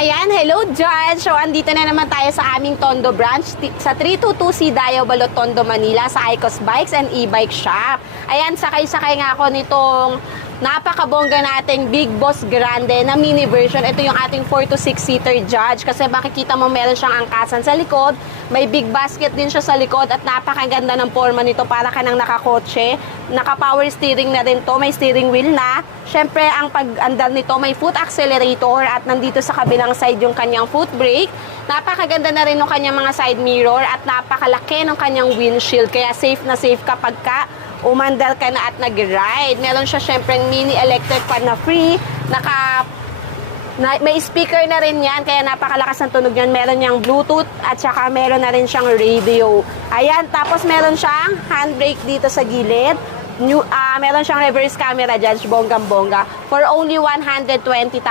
Ayan, hello Judge! So, andito na naman tayo sa aming Tondo branch sa 322C Dayo Balot, Tondo, Manila sa Icos Bikes and E-Bike Shop. Ayan, sakay-sakay nga ako nitong napakabongga nating Big Boss Grande na mini version. Ito yung ating 4 to 6 seater Judge kasi makikita mo meron siyang angkasan sa likod, may big basket din siya sa likod at napakaganda ng forma nito para ka nang nakakotse. Naka-power steering na rin to, may steering wheel na. Syempre, ang pag-andar nito may foot accelerator at nandito sa kabilang side yung kanyang foot brake. Napakaganda na rin ng kanyang mga side mirror at napakalaki ng kanyang windshield. Kaya safe na safe kapag ka umandar ka na at nag-ride. Meron siya syempre mini electric fan na free. May speaker na rin yan, kaya napakalakas ng tunog yan. Meron niyang Bluetooth at saka meron na rin siyang radio. Ayan, tapos meron siyang handbrake dito sa gilid. Meron siyang reverse camera dyan, bonggang-bongga. For only 120,000